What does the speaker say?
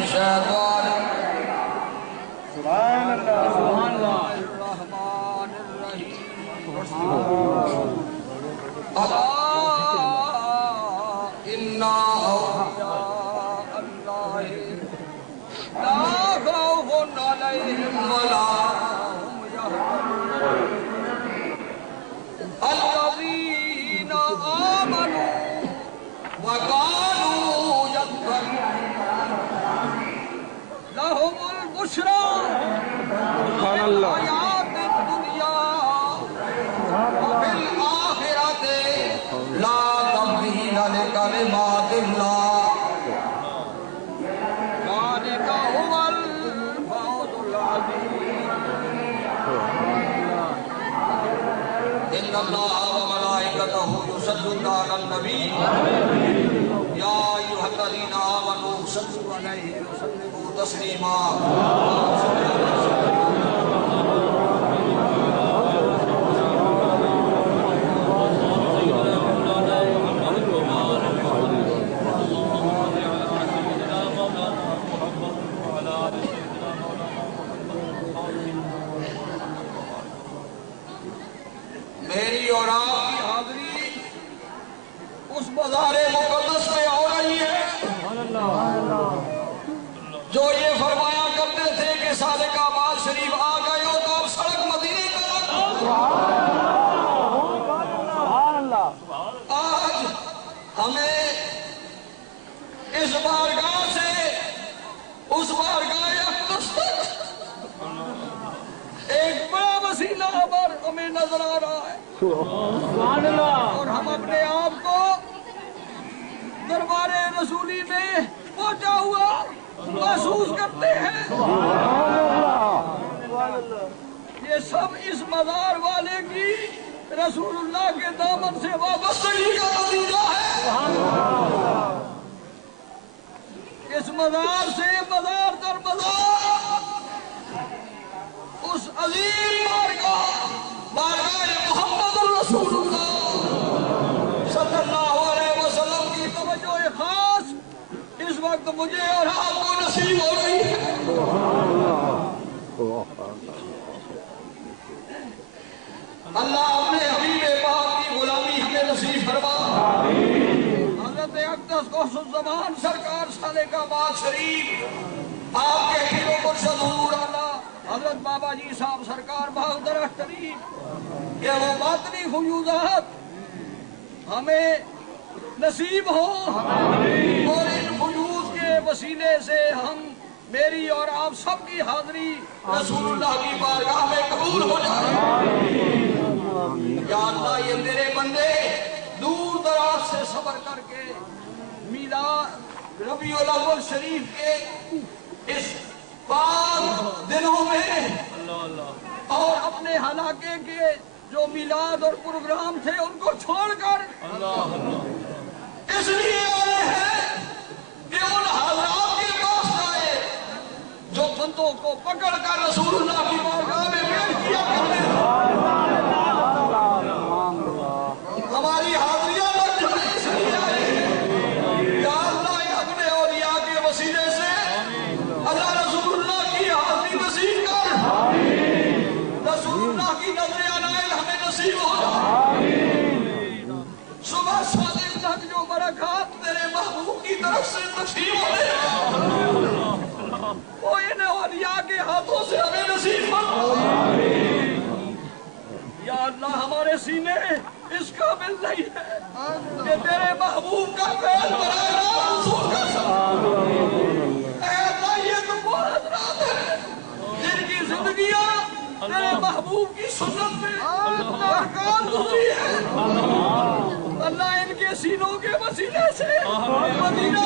الشیطان سبحان اللہ الرحمن الرحیم الا ان اولیاء اللہ لا خوف علیہم ولا هم يحزنون الذین آمنوا وكانوا يتقون لهم البشرى في الحياة الدنيا وفي الآخرة لا تبديل لكلمات الله ذلك هو الفوز العظيم إن الله وملائكته يصلون على النبي يا أيها الذين آمنوا صلوا عليه وسلموا تسليما میری اور آپ کی حاضری اس بازار مقدس میں ہو رہی ہے جو یہ فرمایا کرتے تھے کہ صادق آباد شریف آ گئے ہو تو اب سڑک مدینے تک آج ہمیں اس بارگاہ سے اس بارگاہ اقدس تک ایک بڑا وسیلہ پر ہمیں نظر آ رہا ہے اور ہم اپنے آپ کو دربار رسولی میں پہنچا ہوا محسوس کرتے ہیں یہ سب اس مزار والے کی رسول اللہ کے دامن سے وابستگی کا نتیجہ ہے اس مزار سے مزار در مزار اس عظیم بارگاہ محمد الرسول اللہ صلی اللہ علیہ وسلم کی توجہ خاص اس وقت مجھے اور آپ کو نصیب ہو رہی ہے اللہ اپنے حبیب پاک کی غلامی ہمیں نصیب فرما حضرت اقدس غوث الزمان سرکار صادق آباد شریف آپ کے پیرو مرشد حضور اعلیٰ حضرت بابا جی صاحب سرکار بہادر شریف کہ وہ باطنی فیوضات ہمیں نصیب ہو اور ان فیوض کے وسیلے سے ہم میری اور آپ سب کی حاضری رسول اللہ کی بارگاہ میں قبول ہو جائے یا اللہ یہ تیرے بندے دور دراز سے سفر کر کے میلاد ربیع الاول شریف کے اس پاک دنوں میں اور اپنے علاقے کے جو میلاد اور پروگرام تھے ان کو چھوڑ کر اس لیے آئے ہیں کہ ان حضرات کے پاس آئے جو بندوں کو پکڑ کر رسول اللہ کی بارگاہ میں پیش کیا کرتے ہیں ہماری حاضریاں لگ جائیں اس لیے آئے ہیں یا اللہ اپنے اولیاء کے وسیلے سے اللہ رسول اللہ کی حاضری نصیب کر رسول اللہ کی نظر عنایت ہمیں نصیب ہو صبح صادق تک جو برکات تیرے محبوب کی طرف سے نصیب ہو رہے ہیں وہ ان اولیاء کے ہاتھوں سے ہمیں نصیب فرما یا اللہ ہمارے سینے اس قابل نہیں ہے کہ تیرے محبوب کا فیض براہ راست وصول کر سکیں اے اللہ یہ تو وہ حضرات ہیں جن کی زندگیاں تیرے محبوب کی سنت میں برکات گزری ہے اللہ ان کے سینوں کے وسیلے سے مدینہ